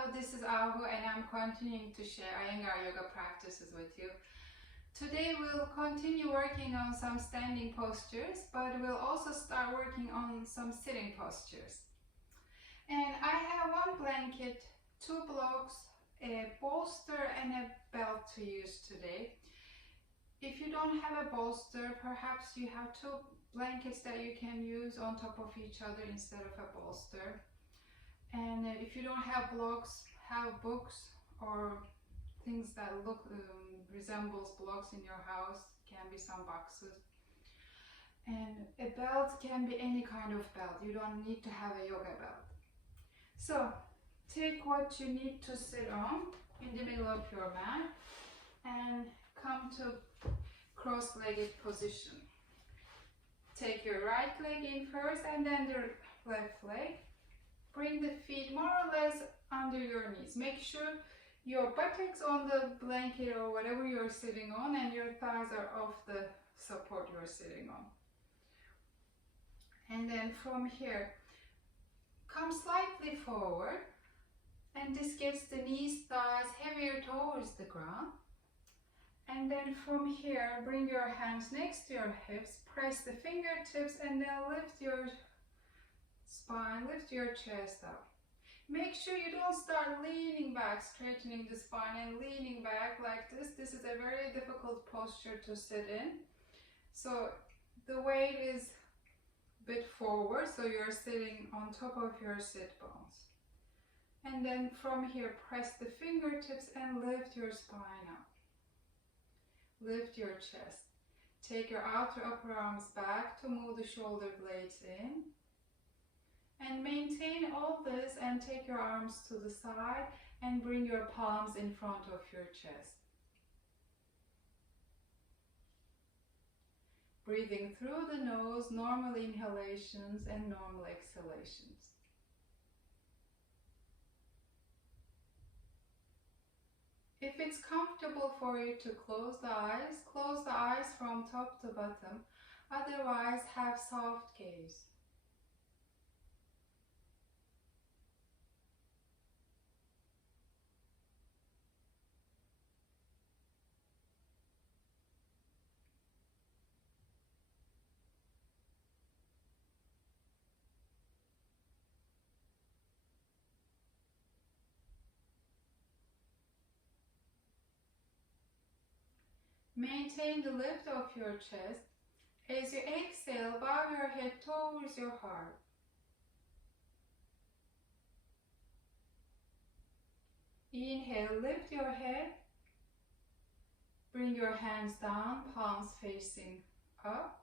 Hello, this is Ahu and I'm continuing to share Iyengar yoga practices with you. Today we'll continue working on some standing postures, but we'll also start working on some sitting postures. And I have one blanket, two blocks, a bolster and a belt to use today. If you don't have a bolster, perhaps you have two blankets that you can use on top of each other instead of a bolster. And if you don't have blocks, have books or things that look resembles blocks in your house. Can be some boxes. And a belt can be any kind of belt. You don't need to have a yoga belt. So take what you need to sit on in the middle of your mat and come to cross-legged position. Take your right leg in first and then the left leg. Bring the feet more or less under your knees. Make sure your buttocks on the blanket or whatever you're sitting on and your thighs are off the support you're sitting on. And then from here, come slightly forward, and this gets the knees, thighs heavier towards the ground. And then from here, bring your hands next to your hips, press the fingertips and then lift your spine, lift your chest up. Make sure you don't start leaning back, straightening the spine and leaning back like this. This is a very difficult posture to sit in. So the weight is a bit forward, so you're sitting on top of your sit bones. And then from here, press the fingertips and lift your spine up. Lift your chest. Take your outer upper arms back to move the shoulder blades in. And maintain all this and take your arms to the side and bring your palms in front of your chest. Breathing through the nose, normal inhalations and normal exhalations. If it's comfortable for you to close the eyes from top to bottom. Otherwise, have soft gaze. Maintain the lift of your chest. As you exhale, bow your head towards your heart. Inhale, lift your head. Bring your hands down, palms facing up.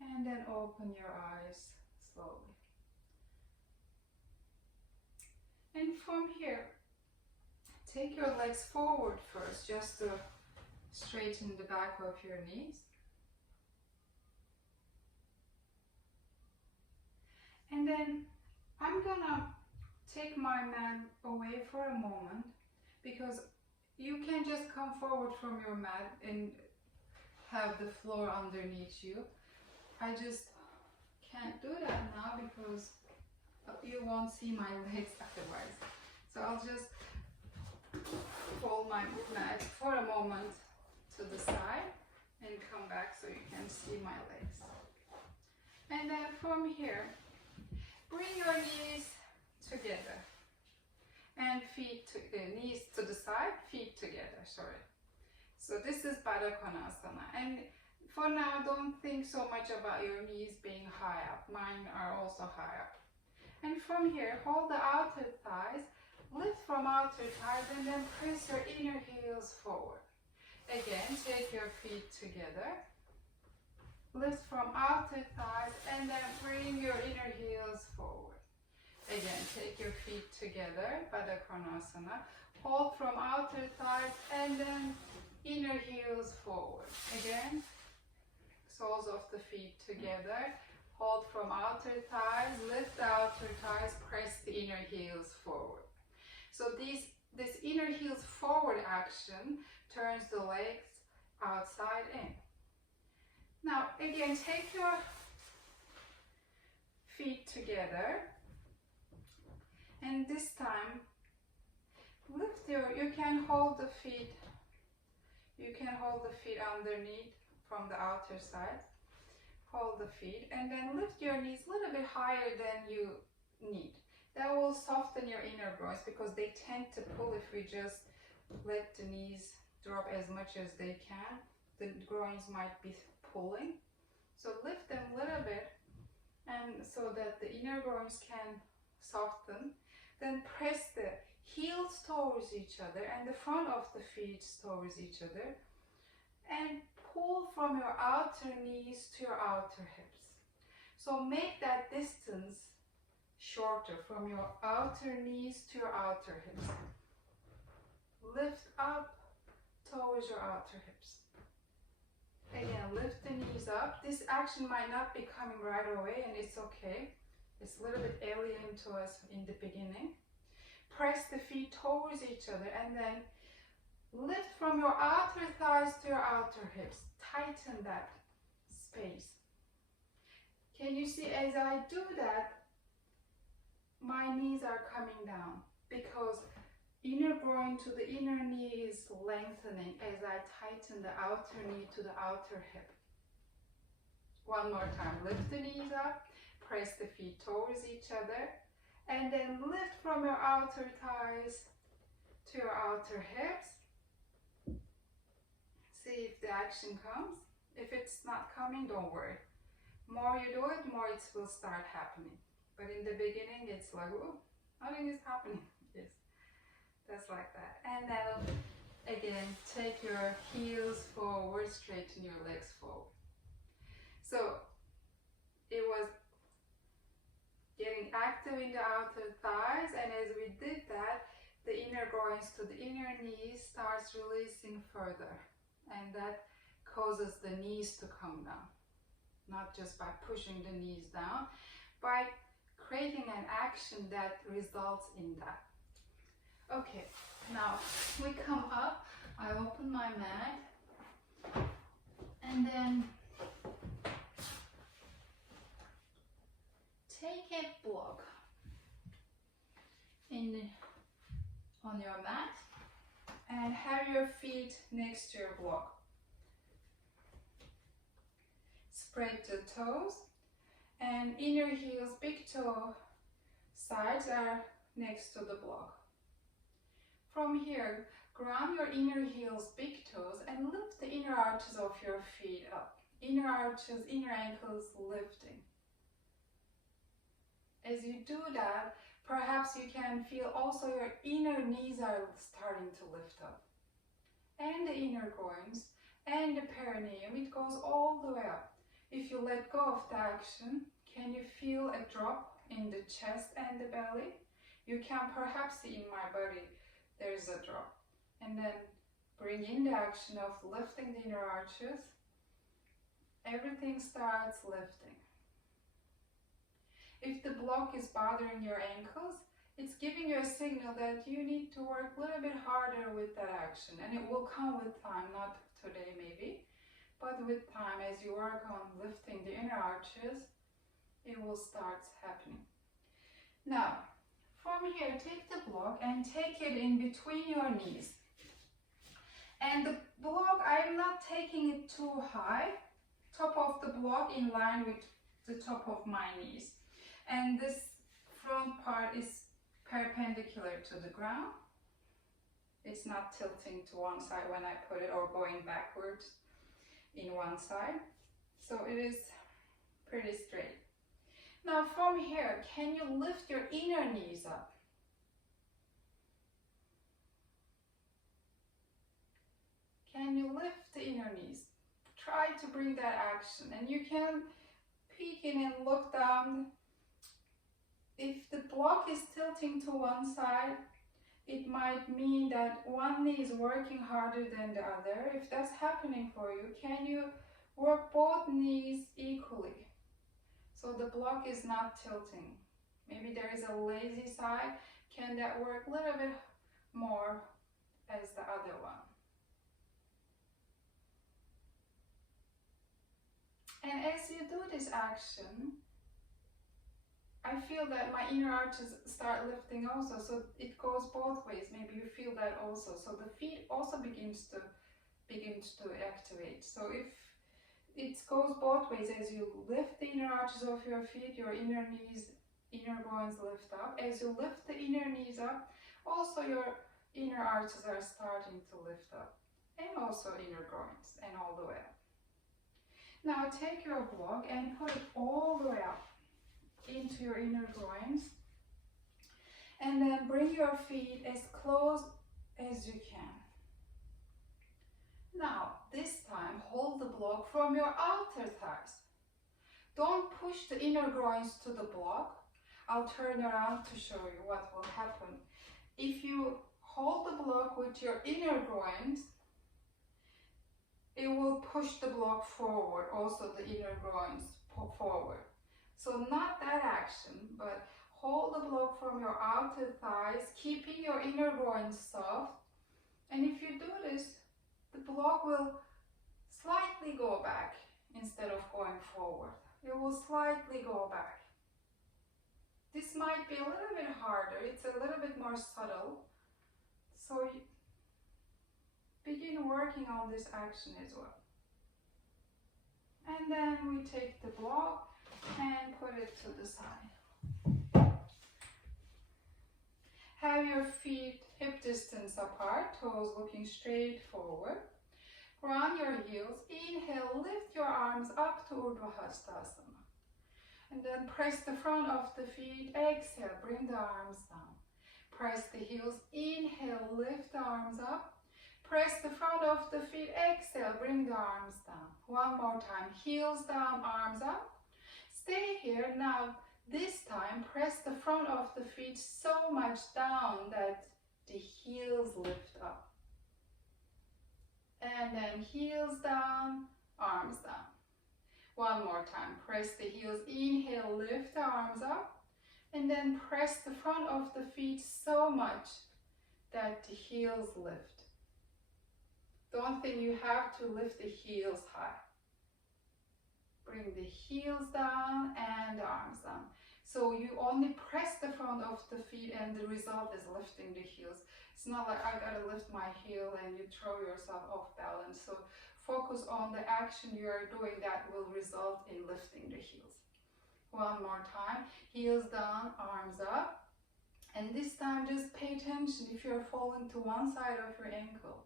And then open your eyes slowly. And from here, take your legs forward first, just to straighten the back of your knees. And then I'm gonna take my mat away for a moment, because you can just come forward from your mat and have the floor underneath you. I just can't do that now because you won't see my legs otherwise. So I'll just fold my mat for a moment to the side and come back so you can see my legs. And then from here, bring your knees together and knees to the side, feet together, sorry. So this is Baddha Konasana. And for now, don't think so much about your knees being high up. Mine are also high up. And from here, hold the outer thighs. Lift from outer thighs and then press your inner heels forward. Again, take your feet together. Lift from outer thighs and then bring your inner heels forward. Again, take your feet together, Baddha Konasana. Hold from outer thighs and then inner heels forward. Again, soles of the feet together. Hold from outer thighs, lift the outer thighs, press the inner heels forward. So this inner heels forward action turns the legs outside in. Now again, take your feet together And this time, you can hold the feet. You can hold the feet underneath from the outer side. Hold the feet and then lift your knees a little bit higher than you need. That will soften your inner groins because they tend to pull if we just let the knees drop as much as they can. The groins might be pulling. So lift them a little bit and so that the inner groins can soften. Then press the heels towards each other and the front of the feet towards each other. And pull from your outer knees to your outer hips. So make that distance shorter from your outer knees to your outer hips. Lift up towards your outer hips. Again, lift the knees up. This action might not be coming right away and it's okay. It's a little bit alien to us in the beginning. Press the feet towards each other and then lift from your outer thighs to your outer hips. Tighten that space. Can you see as I do that, my knees are coming down because inner groin to the inner knee is lengthening as I tighten the outer knee to the outer hip. One more time, lift the knees up, press the feet towards each other, and then lift from your outer thighs to your outer hips. See if the action comes. If it's not coming, don't worry. More you do it, more it will start happening. But in the beginning, it's like, oh, nothing is happening. Yes, that's like that. And then again, take your heels forward, straighten your legs forward. So it was getting active in the outer thighs, and as we did that, the inner groins to the inner knees starts releasing further. And that causes the knees to come down. Not just by pushing the knees down, by creating an action that results in that. Okay, now we come up, I open my mat, and then take a block on your mat and have your feet next to your block. Spread the toes and inner heels, big toe sides are next to the block. From here, ground your inner heels, big toes, and lift the inner arches of your feet up. Inner arches, inner ankles lifting. As you do that, perhaps you can feel also your inner knees are starting to lift up. And the inner groins, and the perineum, it goes all the way up. If you let go of the action, can you feel a drop in the chest and the belly? You can perhaps see in my body, there's a drop. And then bring in the action of lifting the inner arches. Everything starts lifting. If the block is bothering your ankles, it's giving you a signal that you need to work a little bit harder with that action. And it will come with time, not today maybe, but with time as you work on lifting the inner arches, it will start happening. Now, from here, take the block and take it in between your knees. And the block, I'm not taking it too high. Top of the block in line with the top of my knees. And this front part is perpendicular to the ground. It's not tilting to one side when I put it or going backwards in one side. So it is pretty straight. Now from here, can you lift your inner knees up? Can you lift the inner knees? Try to bring that action, and you can peek in and look down. If the block is tilting to one side, it might mean that one knee is working harder than the other. If that's happening for you, can you work both knees equally? So the block is not tilting. Maybe there is a lazy side. Can that work a little bit more as the other one? And as you do this action, I feel that my inner arches start lifting also, so it goes both ways. Maybe you feel that also. So the feet also begins to activate. So if it goes both ways, as you lift the inner arches of your feet, your inner knees, inner groins lift up. As you lift the inner knees up, also your inner arches are starting to lift up, and also inner groins, and all the way up. Now take your block and put it all the way up into your inner groins, and then bring your feet as close as you can. Now this time hold the block from your outer thighs. Don't push the inner groins to the block. I'll turn around to show you what will happen. If you hold the block with your inner groins, it will push the block forward, also the inner groins forward. So not that action, but hold the block from your outer thighs, keeping your inner groins soft. And if you do this, the block will slightly go back instead of going forward. It will slightly go back. This might be a little bit harder, it's a little bit more subtle. So begin working on this action as well. And then we take the block and put it to the side. Have your feet hip distance apart, toes looking straight forward. Ground your heels, inhale, lift your arms up to Urdhva Hastasana. And then press the front of the feet, exhale, bring the arms down. Press the heels, inhale, lift the arms up. Press the front of the feet, exhale, bring the arms down. One more time, heels down, arms up. Stay here. Now, this time, press the front of the feet so much down that the heels lift up. And then heels down, arms down. One more time, press the heels, inhale, lift the arms up. And then press the front of the feet so much that the heels lift. Don't think you have to lift the heels high. Bring the heels down and the arms down. So you only press the front of the feet and the result is lifting the heels. It's not like I gotta lift my heel and you throw yourself off balance. So focus on the action you are doing that will result in lifting the heels. One more time, heels down, arms up. And this time just pay attention if you're falling to one side of your ankle.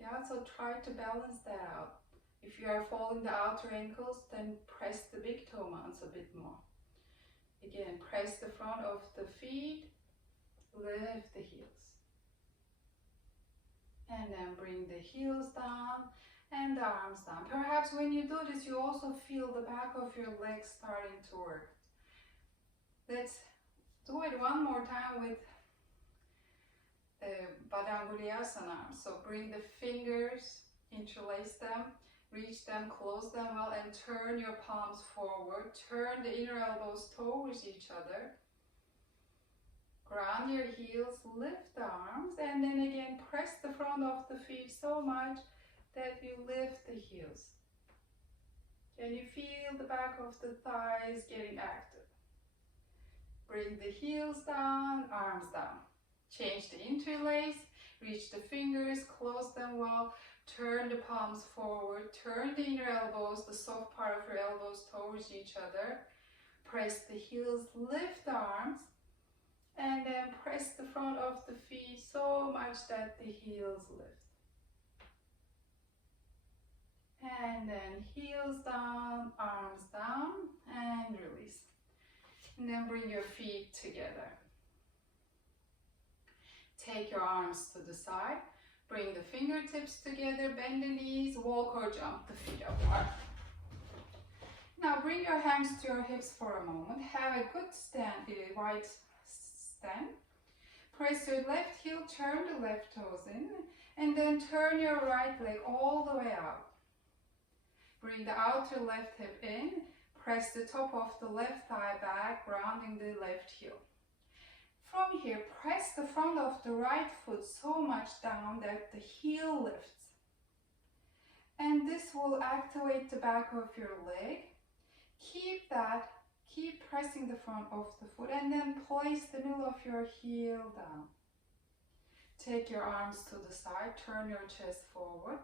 Yeah, so try to balance that out. If you are falling the outer ankles, then press the big toe mounts a bit more. Again, press the front of the feet, lift the heels. And then bring the heels down and the arms down. Perhaps when you do this, you also feel the back of your legs starting to work. Let's do it one more time with Badanguliasana. So bring the fingers, interlace them, reach them, close them well, and turn your palms forward. Turn the inner elbows towards each other. Ground your heels, lift the arms, and then again press the front of the feet so much that you lift the heels. Can you feel the back of the thighs getting active? Bring the heels down, arms down. Change the interlace, reach the fingers, close them well, turn the palms forward, turn the inner elbows, the soft part of your elbows towards each other. Press the heels, lift the arms, and then press the front of the feet so much that the heels lift. And then heels down, arms down, and release. And then bring your feet together. Take your arms to the side. Bring the fingertips together, bend the knees, walk or jump the feet apart. Now bring your hands to your hips for a moment. Have a good stand, a wide stand. Press your left heel, turn the left toes in, and then turn your right leg all the way out. Bring the outer left hip in, press the top of the left thigh back, grounding the left heel. From here, press the front of the right foot so much down that the heel lifts. And this will activate the back of your leg. Keep that, Keep pressing the front of the foot and then place the middle of your heel down. Take your arms to the side, turn your chest forward.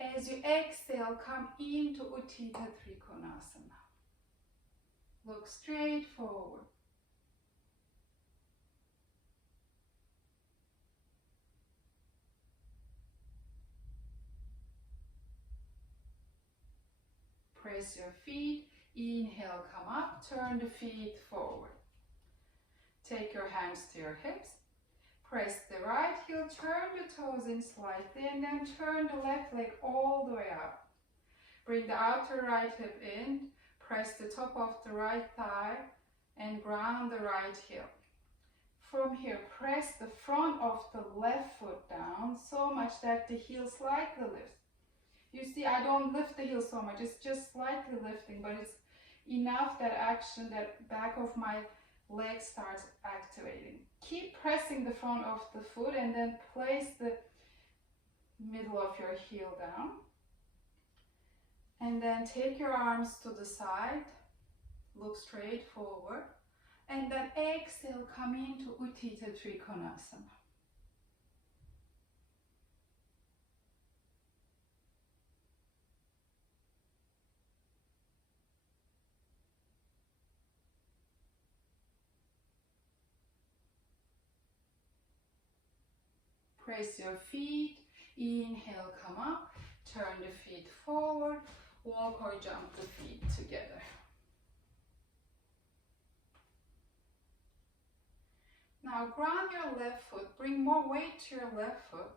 As you exhale, come into Utthita Trikonasana. Look straight forward. Press your feet. Inhale, come up, turn the feet forward. Take your hands to your hips. Press the right heel, turn the toes in slightly, and then turn the left leg all the way up. Bring the outer right hip in, press the top of the right thigh, and ground the right heel. From here, press the front of the left foot down so much that the heel slightly lifts. You see, I don't lift the heel so much, it's just slightly lifting, but it's enough that action, that back of my leg starts activating. Keep pressing the front of the foot and then place the middle of your heel down. And then take your arms to the side, look straight forward, and then exhale, come into Utthita Trikonasana. Press your feet, inhale, come up, turn the feet forward, walk or jump the feet together. Now ground your left foot, bring more weight to your left foot,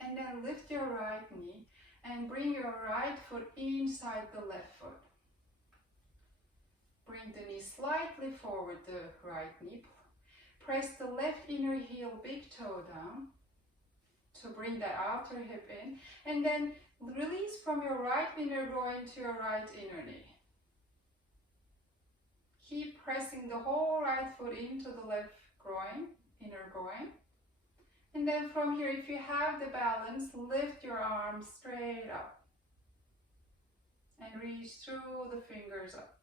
and then lift your right knee and bring your right foot inside the left foot. Bring the knee slightly forward, the right knee. Press the left inner heel, big toe down to bring that outer hip in, and then release from your right inner groin to your right inner knee. Keep pressing the whole right foot into the left groin, inner groin. And then from here, if you have the balance, lift your arms straight up and reach through the fingers up.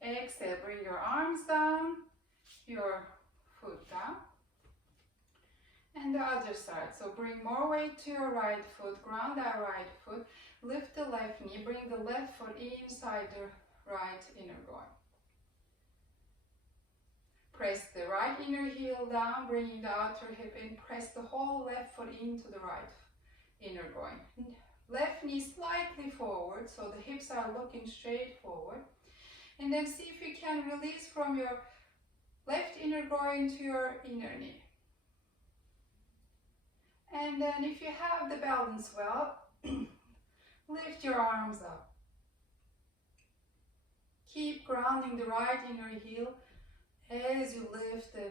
Exhale, bring your arms down, your foot down. And the other side, so bring more weight to your right foot, ground that right foot, lift the left knee, bring the left foot inside the right inner groin. Press the right inner heel down, bringing the outer hip in, press the whole left foot into the right inner groin. Left knee slightly forward, so the hips are looking straight forward. And then see if you can release from your left inner groin to your inner knee. And then if you have the balance well, lift your arms up. Keep grounding the right inner heel as you lift the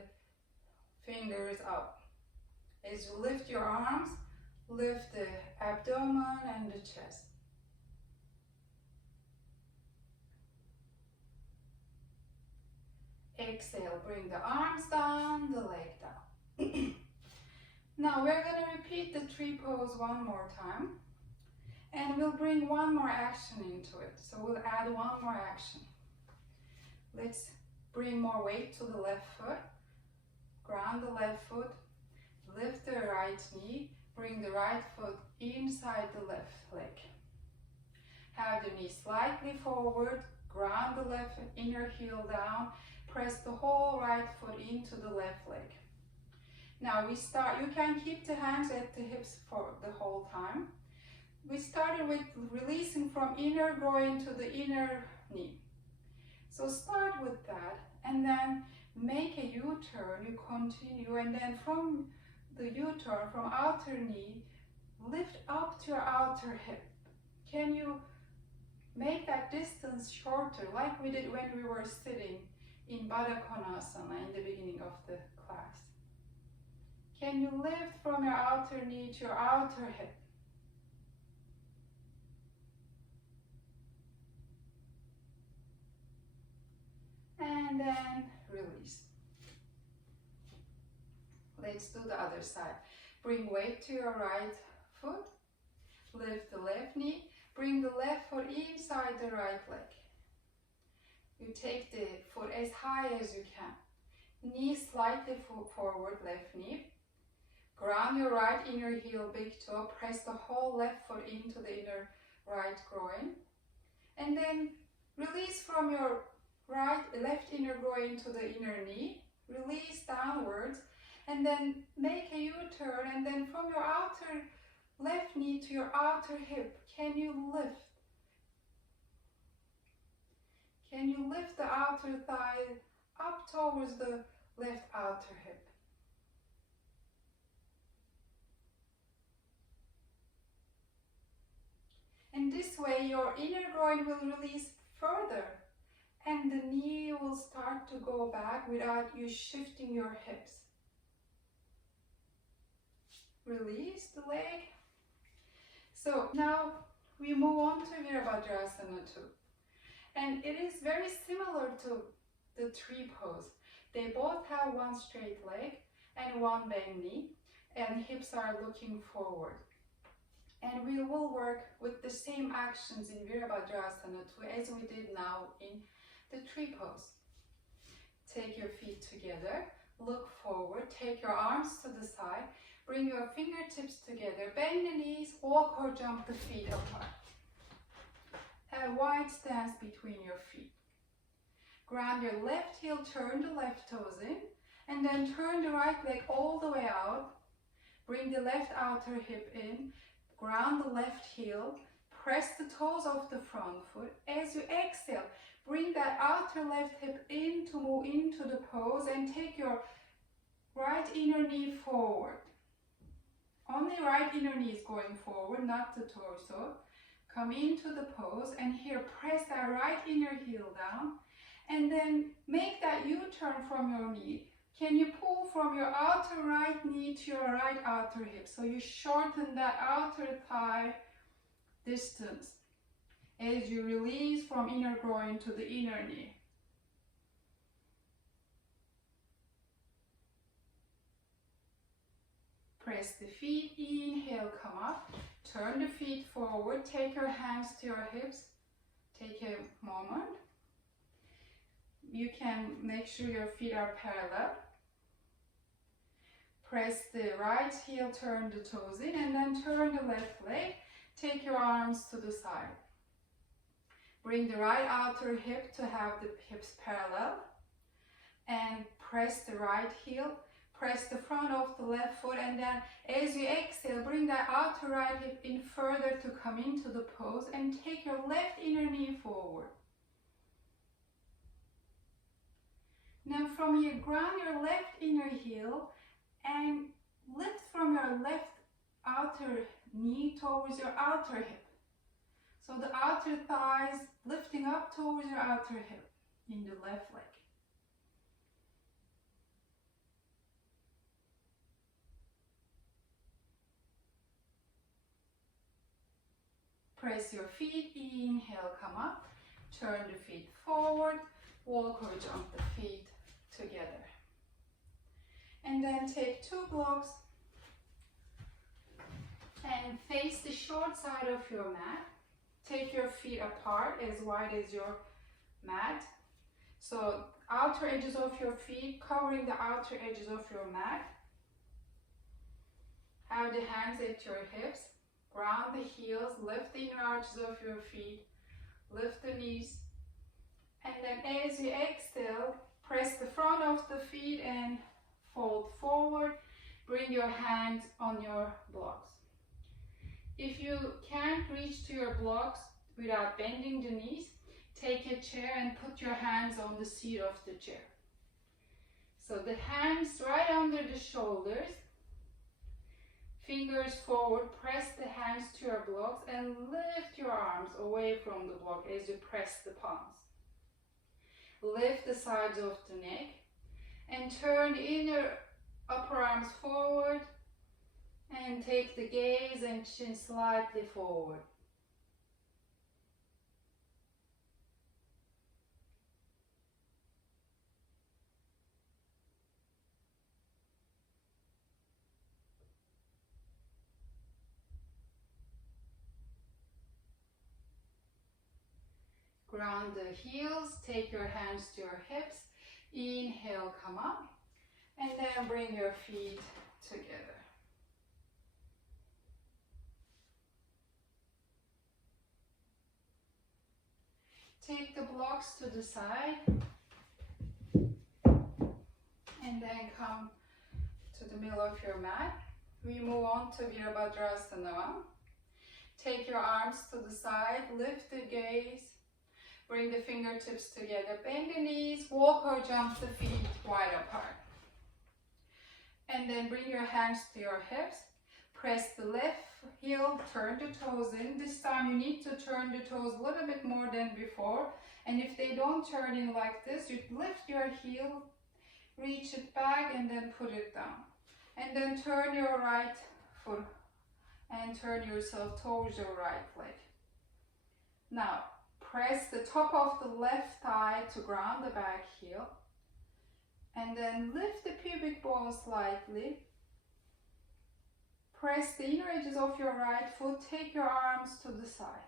fingers up. As you lift your arms, lift the abdomen and the chest. Exhale, bring the arms down, the leg down. Now we're going to repeat the tree pose one more time, and we'll bring one more action into it. So we'll add one more action. Let's bring more weight to the left foot, ground the left foot, lift the right knee, bring the right foot inside the left leg. Have the knee slightly forward, ground the left inner heel down, press the whole right foot into the left leg. Now we start, you can keep the hands at the hips for the whole time. We started with releasing from inner groin to the inner knee. So start with that and then make a U-turn, you continue, and then from the U-turn, from outer knee, lift up to your outer hip. Can you make that distance shorter like we did when we were sitting in Baddha Konasana in the beginning of the class? Can you lift from your outer knee to your outer hip? And then release. Let's do the other side. Bring weight to your right foot, Lift the left knee, bring the left foot inside the right leg. You take the foot as high as you can. Knee slightly forward, left knee. Ground your right inner heel, big toe. Press the whole left foot into the inner right groin. And then release from your left inner groin to the inner knee. Release downwards. And then make a U-turn. And then from your outer left knee to your outer hip, can you lift? Can you lift the outer thigh up towards the left outer hip? And this way your inner groin will release further and the knee will start to go back without you shifting your hips. Release the leg. So now we move on to Virabhadrasana 2. And it is very similar to the tree pose. They both have one straight leg and one bent knee, and hips are looking forward. And we will work with the same actions in Virabhadrasana 2 as we did now in the tree pose. Take your feet together, look forward, take your arms to the side, bring your fingertips together, bend the knees, walk or jump the feet apart. Have a wide stance between your feet. Ground your left heel, turn the left toes in, and then turn the right leg all the way out. Bring the left outer hip in, ground the left heel, press the toes of the front foot. As you exhale, bring that outer left hip in to move into the pose and take your right inner knee forward. Only right inner knee is going forward, not the torso. Come into the pose and here press that right inner heel down and then make that U-turn from your knee. Can you pull from your outer right knee to your right outer hip? So you shorten that outer thigh distance as you release from inner groin to the inner knee. Press the feet, inhale, come up. Turn the feet forward, take your hands to your hips. Take a moment. You can make sure your feet are parallel. Press the right heel, turn the toes in, and then turn the left leg. Take your arms to the side. Bring the right outer hip to have the hips parallel. And press the right heel. Press the front of the left foot, and then as you exhale, bring that outer right hip in further to come into the pose and take your left inner knee forward. Now from here, ground your left inner heel and lift from your left outer knee towards your outer hip. So the outer thighs lifting up towards your outer hip in the left leg. Press your feet, inhale, come up, turn the feet forward, walk or jump the feet together. And then take two blocks and face the short side of your mat. Take your feet apart as wide as your mat. So outer edges of your feet covering the outer edges of your mat. Have the hands at your hips. Ground the heels, lift the inner arches of your feet, lift the knees, and then as you exhale, press the front of the feet and fold forward. Bring your hands on your blocks. If you can't reach to your blocks without bending the knees, take a chair and put your hands on the seat of the chair. So the hands right under the shoulders. Fingers forward, press the hands to your blocks and lift your arms away from the block as you press the palms. Lift the sides of the neck and turn the inner upper arms forward and take the gaze and chin slightly forward. Ground the heels, take your hands to your hips. Inhale, come up. And then bring your feet together. Take the blocks to the side. And then come to the middle of your mat. We move on to Virabhadrasana. Take your arms to the side, lift the gaze, bring the fingertips together, bend the knees, walk or jump the feet wide apart. And then bring your hands to your hips, press the left heel, turn the toes in. This time you need to turn the toes a little bit more than before. And if they don't turn in like this, you lift your heel, reach it back and then put it down. And then turn your right foot and turn yourself towards your right leg. Now, press the top of the left thigh to ground the back heel. And then lift the pubic bone slightly. Press the inner edges of your right foot. Take your arms to the side.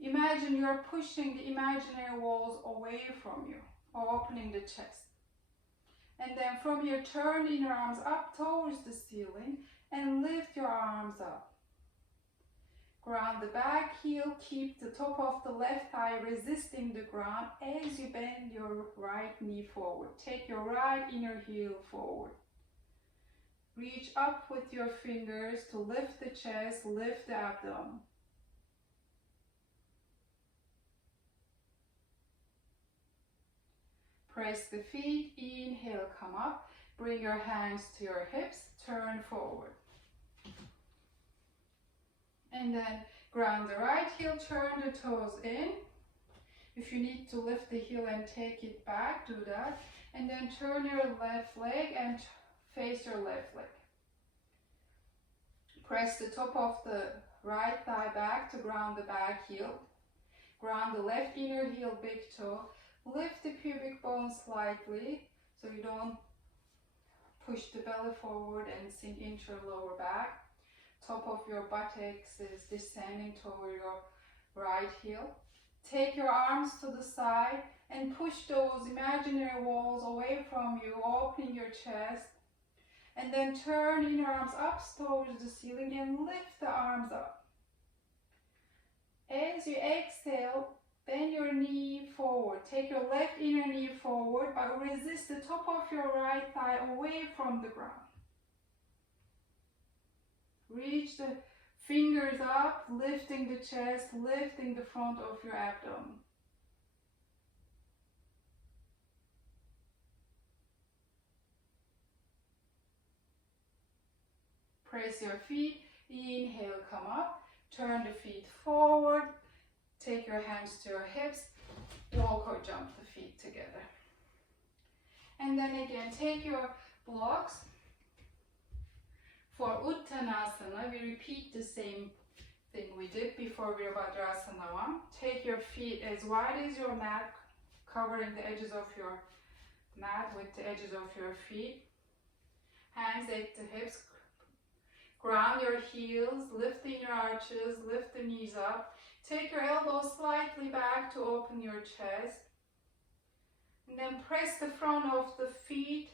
Imagine you're pushing the imaginary walls away from you, or opening the chest. And then from here, turn the inner arms up towards the ceiling and lift your arms up. Ground the back heel, keep the top of the left thigh resisting the ground as you bend your right knee forward. Take your right inner heel forward. Reach up with your fingers to lift the chest, lift the abdomen. Press the feet, inhale, come up. Bring your hands to your hips, turn forward. And then ground the right heel, turn the toes in. If you need to lift the heel and take it back, do that. And then turn your left leg and face your left leg. Press the top of the right thigh back to ground the back heel. Ground the left inner heel, big toe. Lift the pubic bone slightly so you don't push the belly forward and sink into your lower back. Top of your buttocks is descending toward your right heel. Take your arms to the side and push those imaginary walls away from you, opening your chest. And then turn inner arms up towards the ceiling and lift the arms up. As you exhale, bend your knee forward. Take your left inner knee forward, but resist the top of your right thigh away from the ground. Reach the fingers up, lifting the chest, lifting the front of your abdomen. Press your feet, inhale, come up, turn the feet forward, take your hands to your hips, walk or jump the feet together. And then again, take your blocks. For Uttanasana, we repeat the same thing we did before Virabhadrasana 1. Take your feet as wide as your mat, covering the edges of your mat with the edges of your feet. Hands at the hips. Ground your heels, lift the inner arches, lift the knees up. Take your elbows slightly back to open your chest. And then press the front of the feet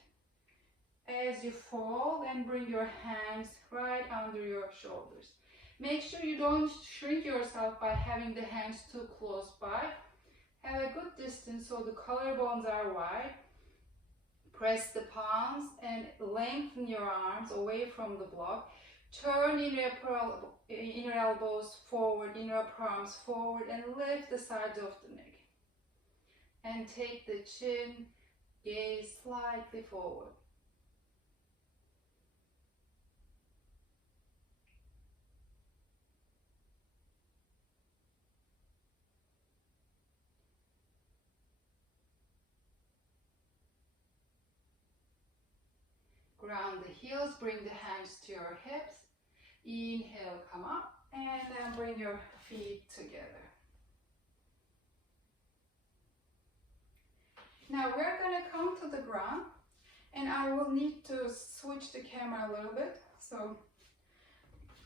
as you fall and bring your hands right under your shoulders. Make sure you don't shrink yourself by having the hands too close by. Have a good distance so the collarbones are wide. Press the palms and lengthen your arms away from the block. Turn inner elbows forward, inner upper arms forward, and lift the sides of the neck. And take the chin, gaze slightly forward. Ground the heels, bring the hands to your hips. Inhale, come up, and then bring your feet together. Now we're going to come to the ground, and I will need to switch the camera a little bit, so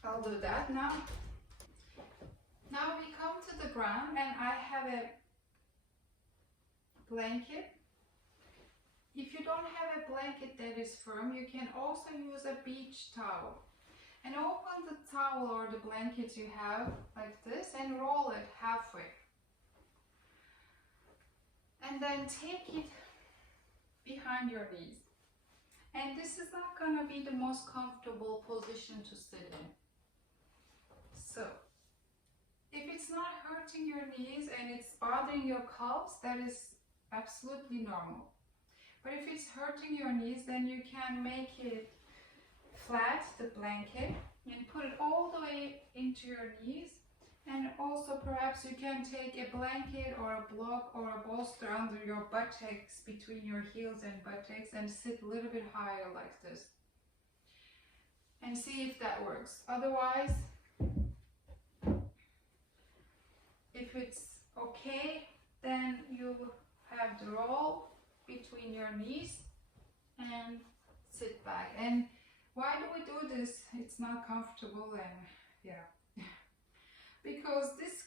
I'll do that now. Now we come to the ground, and I have a blanket. If you don't have a blanket that is firm, you can also use a beach towel. And open the towel or the blanket you have like this and roll it halfway. And then take it behind your knees. And this is not going to be the most comfortable position to sit in. So, if it's not hurting your knees and it's bothering your calves, that is absolutely normal. But if it's hurting your knees, then you can make it flat, the blanket, and put it all the way into your knees. And also perhaps you can take a blanket or a block or a bolster under your buttocks, between your heels and buttocks, and sit a little bit higher like this. And see if that works. Otherwise, if it's okay, then you have the roll between your knees and sit back. And why do we do this? It's not comfortable, and yeah. Because this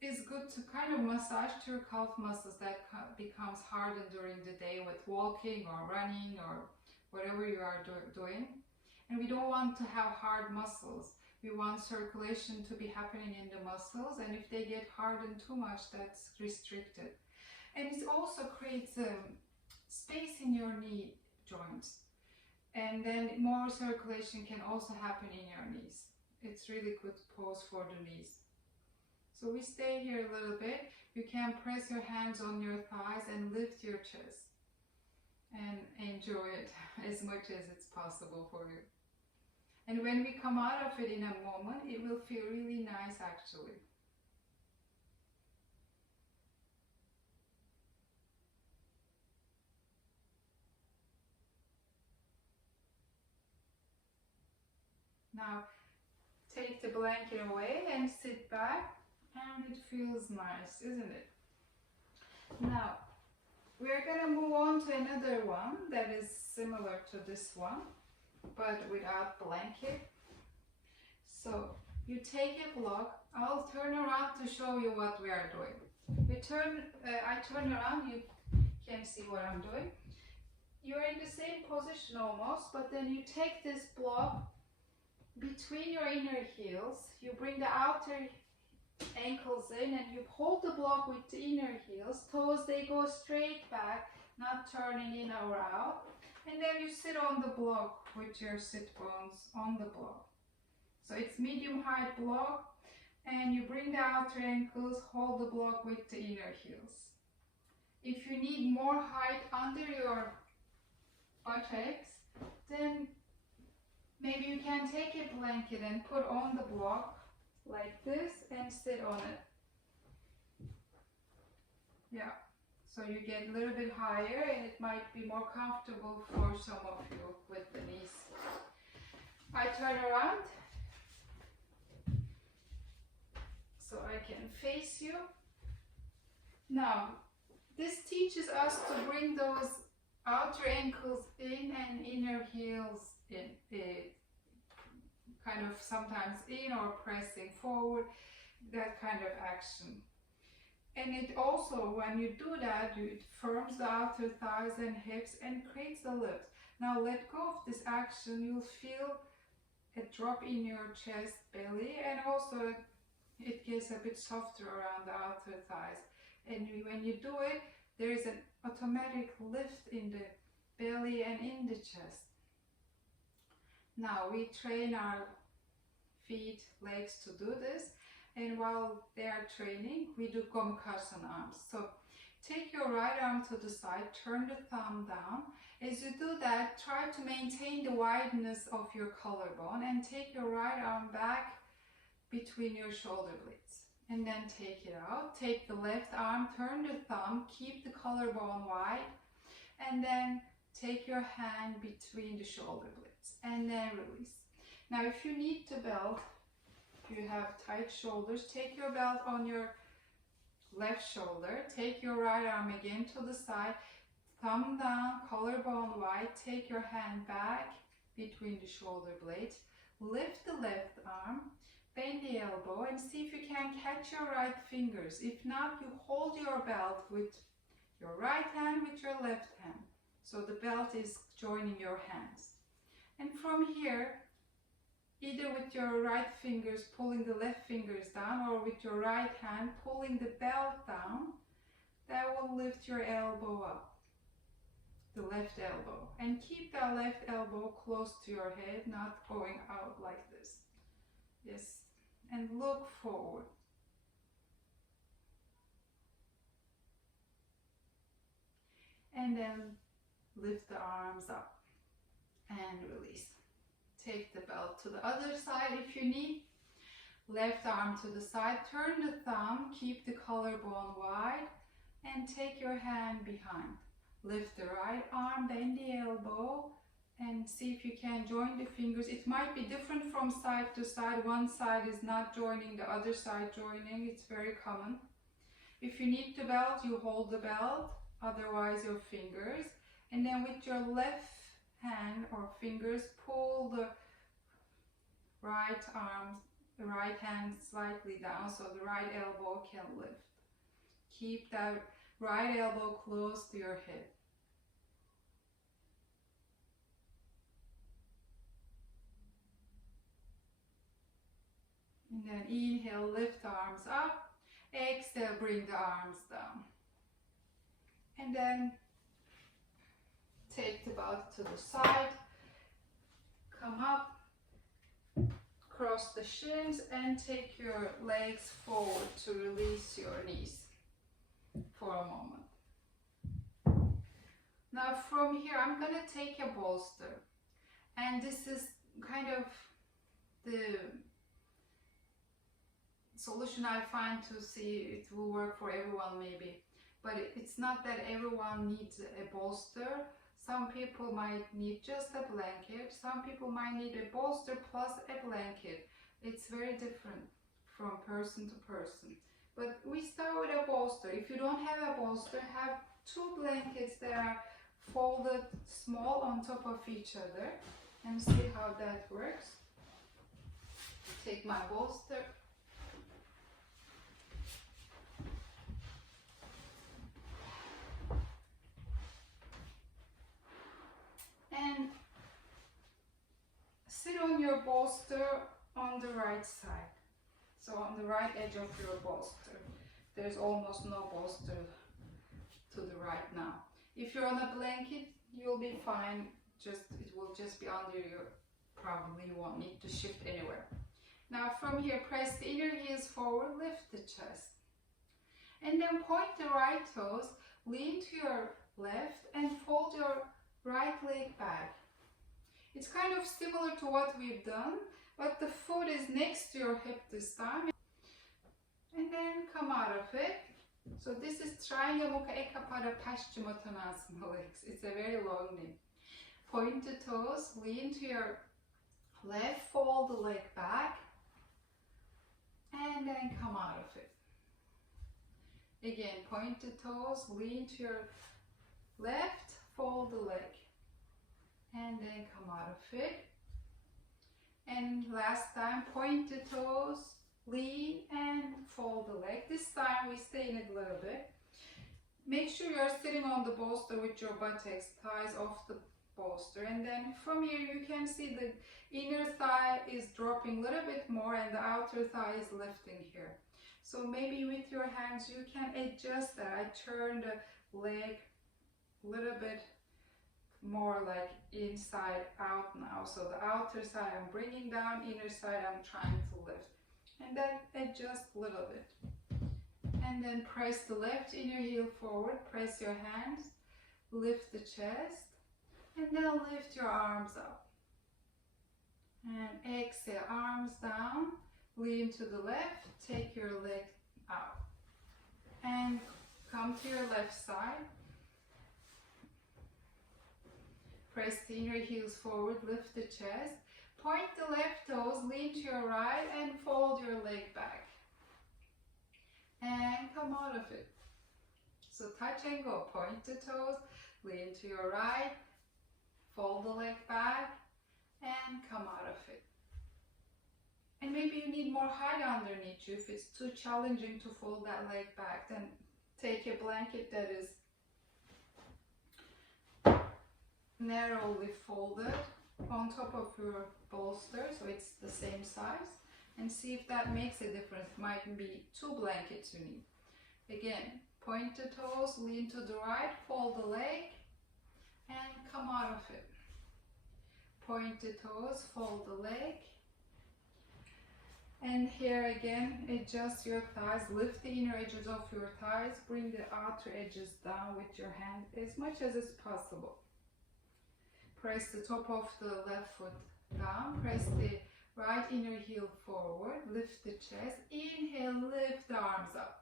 is good to kind of massage to your calf muscles that becomes hardened during the day with walking or running or whatever you are doing. And we don't want to have hard muscles. We want circulation to be happening in the muscles, and if they get hardened too much, that's restricted. And it also creates space in your knee joints. And then more circulation can also happen in your knees. It's really good pose for the knees. So we stay here a little bit. You can press your hands on your thighs and lift your chest. And enjoy it as much as it's possible for you. And when we come out of it in a moment, it will feel really nice actually. Now, take the blanket away and sit back, and it feels nice, isn't it? Now, we're going to move on to another one that is similar to this one, but without blanket. So, you take a block. I'll turn around to show you what we are doing. I turn around, you can see what I'm doing. You're in the same position almost, but then you take this block between your inner heels, you bring the outer ankles in and you hold the block with the inner heels. Toes, they go straight back, not turning in or out. And then you sit on the block with your sit bones on the block. So it's medium height block, and you bring the outer ankles, hold the block with the inner heels. If you need more height under your buttocks, then maybe you can take a blanket and put on the block like this and sit on it. Yeah, so you get a little bit higher and it might be more comfortable for some of you with the knees. I turn around so I can face you. Now, this teaches us to bring those outer ankles in and inner heels in, kind of sometimes in or pressing forward, that kind of action. And it also, when you do that, it firms the outer thighs and hips and creates a lift. Now let go of this action, you'll feel a drop in your chest, belly, and also it gets a bit softer around the outer thighs. And when you do it, there is an automatic lift in the belly and in the chest. Now we train our feet, legs to do this, and while they are training, we do Gomukhasana arms. So take your right arm to the side, turn the thumb down. As you do that, try to maintain the wideness of your collarbone and take your right arm back between your shoulder blades. And then take it out. Take the left arm, turn the thumb, keep the collarbone wide, and then take your hand between the shoulder blades and then release. Now if you need the belt, if you have tight shoulders, take your belt on your left shoulder, take your right arm again to the side, thumb down, collarbone wide, take your hand back between the shoulder blades, lift the left arm, bend the elbow and see if you can catch your right fingers. If not, you hold your belt with your right hand with your left hand. So the belt is joining your hands. And from here, either with your right fingers pulling the left fingers down, or with your right hand pulling the belt down, that will lift your elbow up, the left elbow. And keep that left elbow close to your head, not going out like this. Yes, and look forward. And then lift the arms up and release. Take the belt to the other side if you need. Left arm to the side, turn the thumb, keep the collarbone wide, and take your hand behind. Lift the right arm, bend the elbow, and see if you can join the fingers. It might be different from side to side. One side is not joining, the other side joining. It's very common. If you need the belt, you hold the belt, otherwise your fingers. And then with your left hand or fingers, pull the right arm, the right hand slightly down so the right elbow can lift. Keep that right elbow close to your hip. And then inhale, lift the arms up. Exhale, bring the arms down. And then take the belt to the side. Come up. Cross the shins and take your legs forward to release your knees for a moment. Now from here, I'm going to take a bolster. And this is kind of the solution I find to see it will work for everyone maybe. But it's not that everyone needs a bolster. Some people might need just a blanket. Some people might need a bolster plus a blanket. It's very different from person to person. But we start with a bolster. If you don't have a bolster, have two blankets that are folded small on top of each other. And see how that works. Take my bolster. And sit on your bolster on the right side. So on the right edge of your bolster. There's almost no bolster to the right now. If you're on a blanket, you'll be fine. It will just be under your, probably you won't need to shift anywhere. Now from here, press the inner heels forward, lift the chest. And then point the right toes, lean to your left and fold your right leg back. It's kind of similar to what we've done, but the foot is next to your hip this time. And then come out of it. So this is Triangle Mukha Eka Pada Paschimottanasana legs. It's a very long name. Point the toes, lean to your left, fold the leg back, and then come out of it. Again, point the toes, lean to your left, fold the leg, and then come out of it. And last time, point the toes, lean and fold the leg. This time we stay in it a little bit. Make sure you're sitting on the bolster with your buttocks, thighs off the bolster. And then from here you can see the inner thigh is dropping a little bit more and the outer thigh is lifting here. So maybe with your hands you can adjust that. I turn the leg a little bit more like inside out now. So the outer side I'm bringing down, inner side I'm trying to lift. And then adjust a little bit. And then press the left inner heel forward, press your hands, lift the chest, and then lift your arms up. And exhale, arms down, lean to the left, take your leg out. And come to your left side. Press the inner heels forward, lift the chest. Point the left toes, lean to your right, and fold your leg back. And come out of it. So touch and go. Point the toes, lean to your right, fold the leg back, and come out of it. And maybe you need more height underneath you. If it's too challenging to fold that leg back, then take a blanket that is narrowly folded on top of your bolster, so it's the same size, and see if that makes a difference. Might be 2 blankets you need. Again, point the toes, lean to the right, fold the leg, and come out of it. Point the toes, fold the leg, and here again, adjust your thighs, lift the inner edges of your thighs, bring the outer edges down with your hand as much as is possible. Press the top of the left foot down, press the right inner heel forward, lift the chest, inhale, lift the arms up.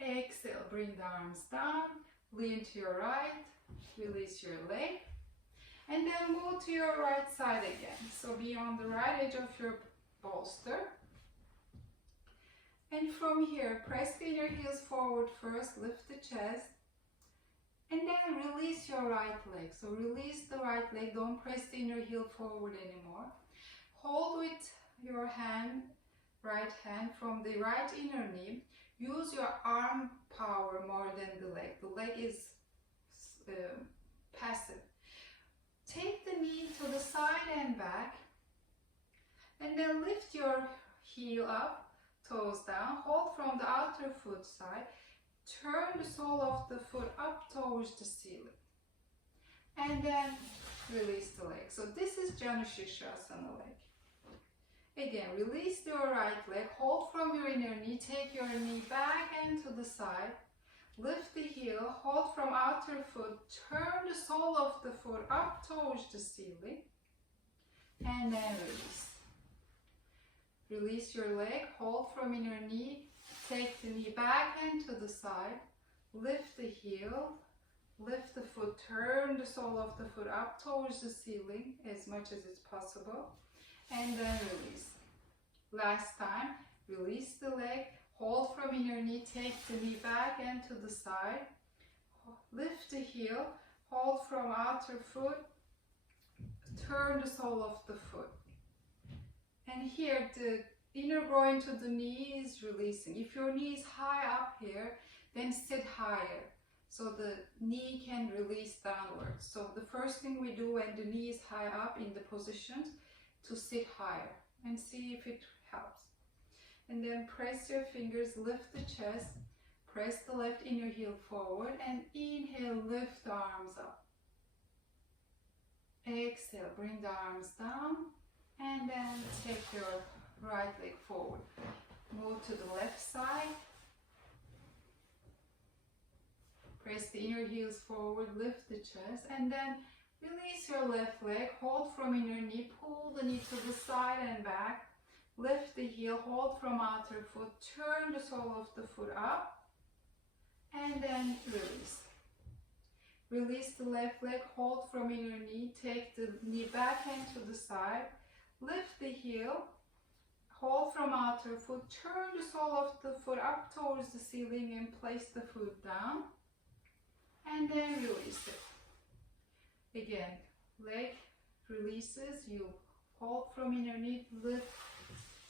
Exhale, bring the arms down, lean to your right, release your leg, and then move to your right side again. So be on the right edge of your bolster. And from here, press the inner heels forward first, lift the chest, and then release your right leg. So release the right leg, don't press the inner heel forward anymore. Hold with your hand, right hand from the right inner knee. Use your arm power more than the leg. The leg is passive. Take the knee to the side and back, and then lift your heel up, toes down, hold from the outer foot side, turn the sole of the foot up towards the ceiling, and then release the leg. So this is Janushirshasana leg. Again, release your right leg, hold from your inner knee, take your knee back and to the side, lift the heel, hold from outer foot, turn the sole of the foot up towards the ceiling, and then release. Release your leg, hold from inner knee, take the knee back and to the side, lift the heel, lift the foot, turn the sole of the foot up towards the ceiling as much as it's possible, and then release. Last time, release the leg, hold from inner knee, take the knee back and to the side, lift the heel, hold from outer foot, turn the sole of the foot. And here, the inner groin to the knee is releasing. If your knee is high up here, then sit higher, so the knee can release downwards. So the first thing we do when the knee is high up in the positions, to sit higher, and see if it helps. And then press your fingers, lift the chest, press the left inner heel forward, and inhale, lift the arms up. Exhale, bring the arms down, and then take your right leg forward. Move to the left side. Press the inner heels forward, lift the chest, and then release your left leg, hold from inner knee, pull the knee to the side and back, lift the heel, hold from outer foot, turn the sole of the foot up, and then release. Release the left leg, hold from inner knee, take the knee back and to the side, lift the heel, hold from outer foot, turn the sole of the foot up towards the ceiling and place the foot down, and then release it. Again, leg releases, you hold from inner knee, lift,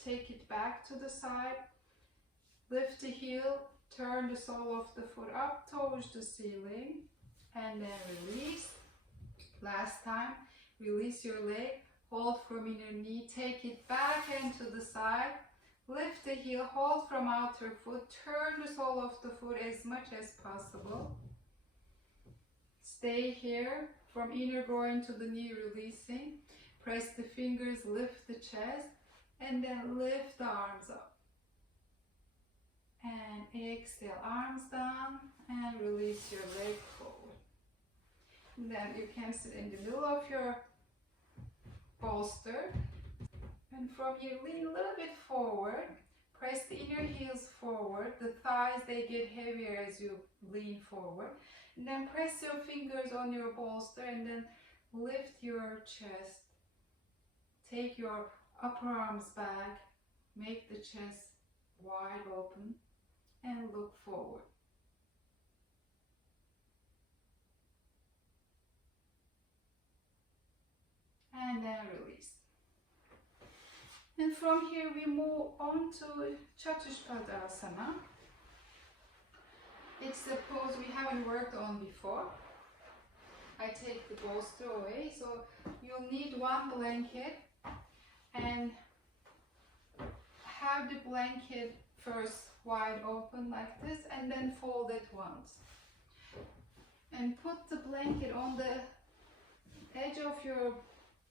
take it back to the side, lift the heel, turn the sole of the foot up towards the ceiling, and then release. Last time, release your leg, hold from inner knee, take it back and to the side, lift the heel, hold from outer foot, turn the sole of the foot as much as possible. Stay here, from inner groin to the knee releasing. Press the fingers, lift the chest, and then lift the arms up. And exhale, arms down, and release your leg forward. And then you can sit in the middle of your bolster. And from here, lean a little bit forward. Press the inner heels forward. The thighs, they get heavier as you lean forward. And then press your fingers on your bolster and then lift your chest. Take your upper arms back. Make the chest wide open and look forward. And then release. And from here we move on to Chatushpadasana. It's a pose we haven't worked on before. I take the bolster away. So you'll need one blanket and have the blanket first wide open like this and then fold it once. And put the blanket on the edge of your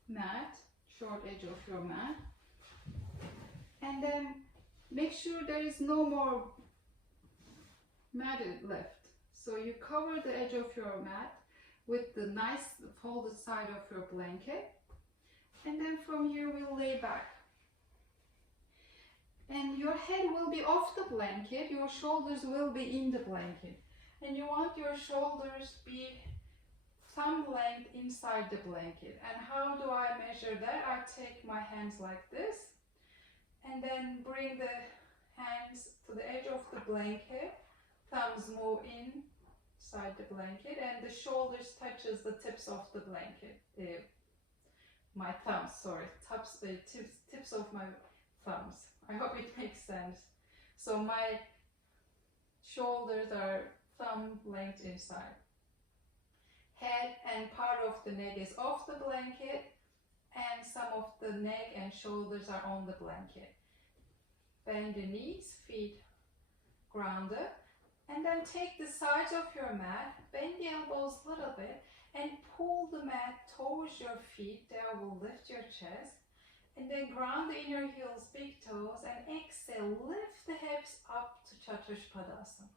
mat, short edge of your mat. And then make sure there is no more mat left. So you cover the edge of your mat with the nice folded side of your blanket. And then from here we'll lay back. And your head will be off the blanket, your shoulders will be in the blanket. And you want your shoulders be thumb length inside the blanket. And how do I measure that? I take my hands like this and then bring the hands to the edge of the blanket. Thumbs move inside the blanket and the shoulders touches the tips of the blanket. My thumbs, sorry, tips of my thumbs. I hope it makes sense. So my shoulders are thumb length inside. Head and part of the neck is off the blanket and some of the neck and shoulders are on the blanket. Bend the knees, feet grounded, and then take the sides of your mat, bend the elbows a little bit and pull the mat towards your feet. That will lift your chest. And then ground the inner heels, big toes, and exhale, lift the hips up to Chaturpadasana.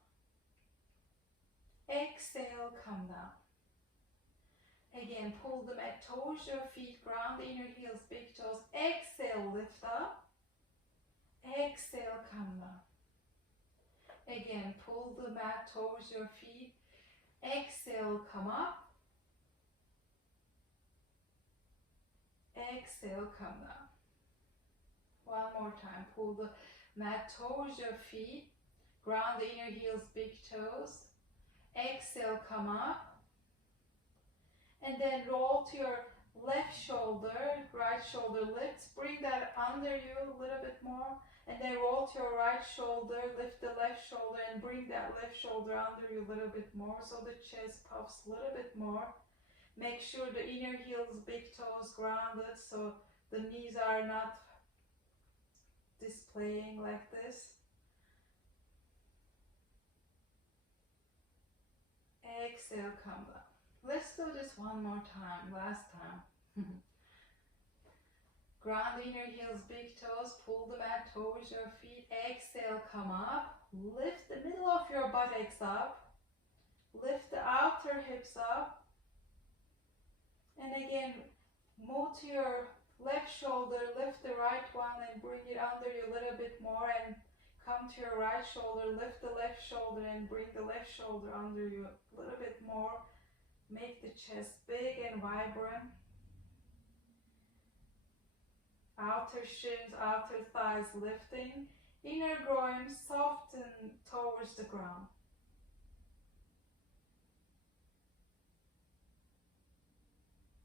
Exhale, come down. Again, pull the mat towards your feet, ground the inner heels, big toes. Exhale, lift up. Exhale, come down. Again, pull the mat towards your feet. Exhale, come up. Exhale, come down. One more time. Pull the mat towards your feet. Ground the inner heels, big toes. Exhale, come up. And then roll to your left shoulder, right shoulder lifts. Bring that under you a little bit more. And then roll to your right shoulder, lift the left shoulder and bring that left shoulder under you a little bit more so the chest puffs a little bit more. Make sure the inner heels, big toes grounded so the knees are not displaying like this. Exhale, come down. Let's do this one more time, last time. Ground the inner heels, big toes, pull the mat towards your feet. Exhale, come up. Lift the middle of your buttocks up. Lift the outer hips up. And again, move to your left shoulder, lift the right one and bring it under you a little bit more and come to your right shoulder, lift the left shoulder and bring the left shoulder under you a little bit more. Make the chest big and vibrant. Outer shins, outer thighs lifting. Inner groin soften towards the ground.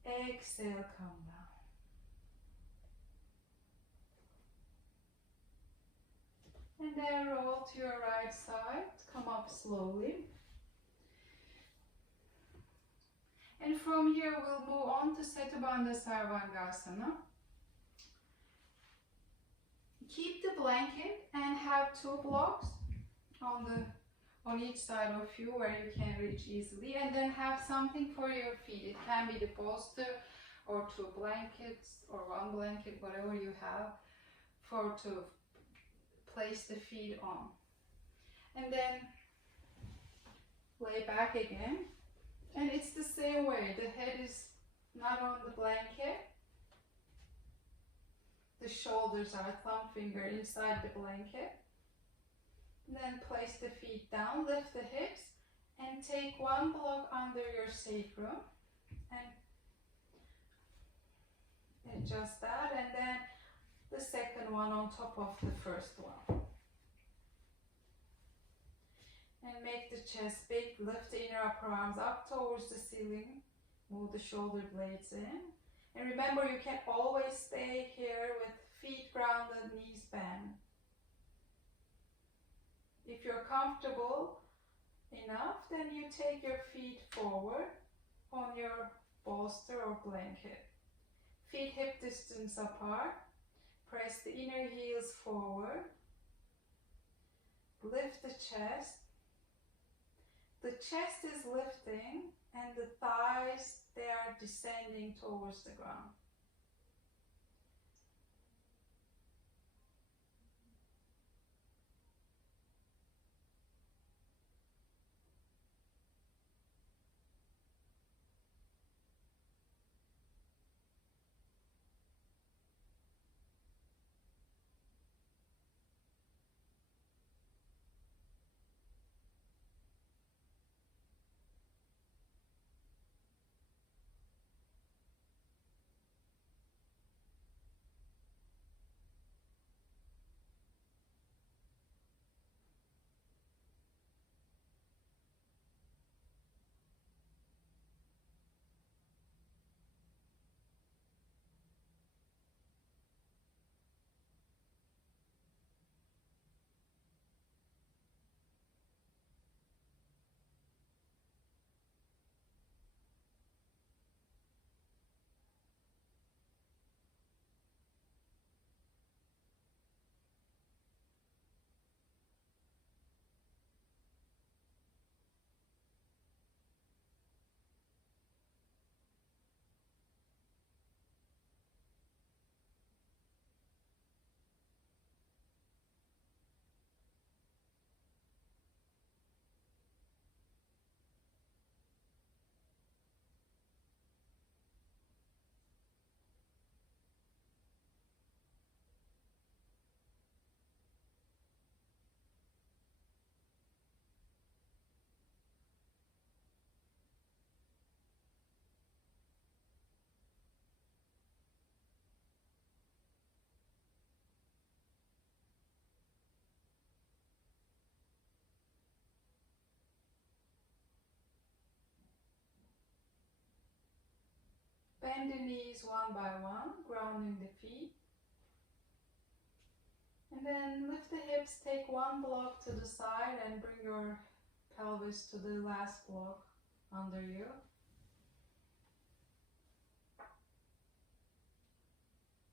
Exhale, come down. And then roll to your right side, come up slowly. And from here we'll move on to Setubandha Sarvangasana. Keep the blanket and have 2 blocks on each side of you where you can reach easily, and then have something for your feet. It can be the bolster or 2 blankets or 1 blanket, whatever you have, to place the feet on. And then lay back again, and it's the same way. The head is not on the blanket. The shoulders are thumb finger inside the blanket. And then place the feet down, lift the hips, and take 1 block under your sacrum and adjust that, and then the second one on top of the first one. And make the chest big, lift the inner upper arms up towards the ceiling, move the shoulder blades in. And remember, you can always stay here with feet grounded, knees bent. If you're comfortable enough, then you take your feet forward on your bolster or blanket. Feet hip distance apart. Press the inner heels forward. Lift the chest. The chest is lifting and the thighs, they are descending towards the ground. Bend the knees one by one, grounding the feet. And then lift the hips, take one block to the side and bring your pelvis to the last block under you.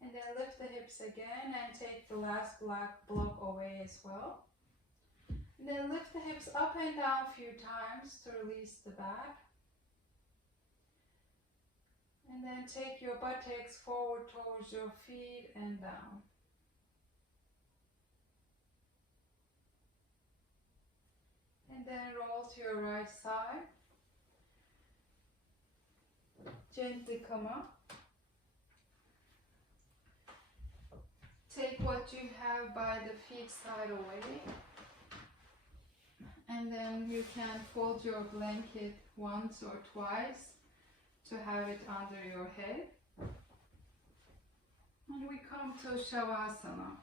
And then lift the hips again and take the last black block away as well. And then lift the hips up and down a few times to release the back. And then take your buttocks forward towards your feet and down. And then roll to your right side. Gently come up. Take what you have by the feet side away. And then you can fold your blanket once or twice to have it under your head. And we come to Shavasana.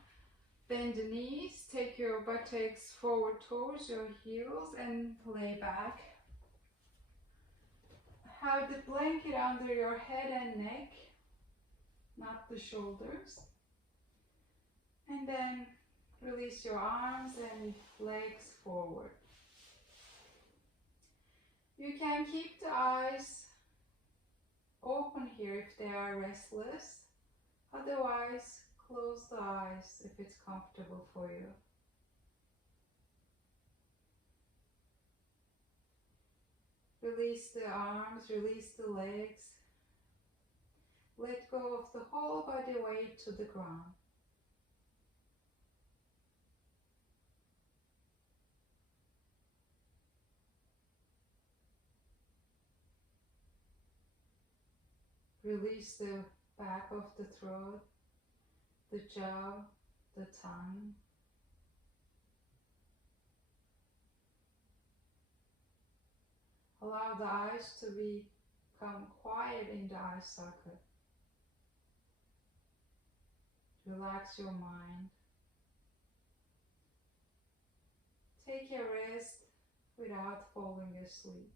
Bend the knees, take your buttocks forward towards your heels and lay back. Have the blanket under your head and neck, not the shoulders. And then release your arms and legs forward. You can keep the eyes open here if they are restless. Otherwise, close the eyes if it's comfortable for you. Release the arms, release the legs. Let go of the whole body weight to the ground. Release the back of the throat, the jaw, the tongue. Allow the eyes to become quiet in the eye socket. Relax your mind. Take a rest without falling asleep.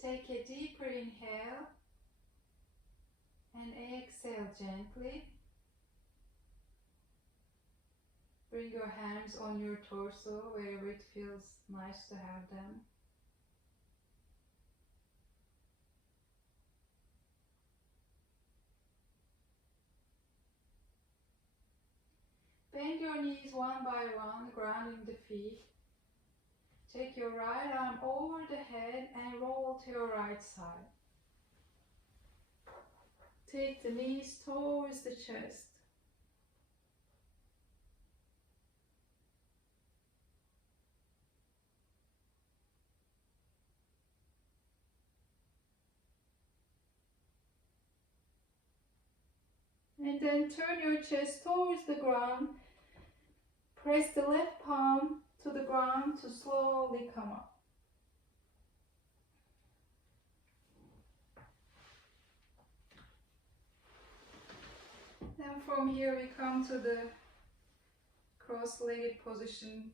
Take a deeper inhale and exhale gently. Bring your hands on your torso wherever it feels nice to have them. Bend your knees one by one, grounding the feet. Take your right arm over the head and roll to your right side. Take the knees towards the chest. And then turn your chest towards the ground. Press the left palm to the ground to slowly come up. Then from here we come to the cross-legged position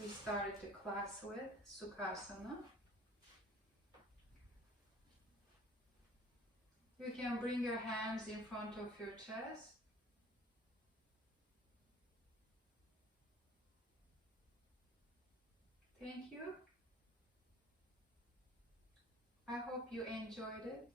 we started the class with, Sukhasana. You can bring your hands in front of your chest. Thank you. I hope you enjoyed it.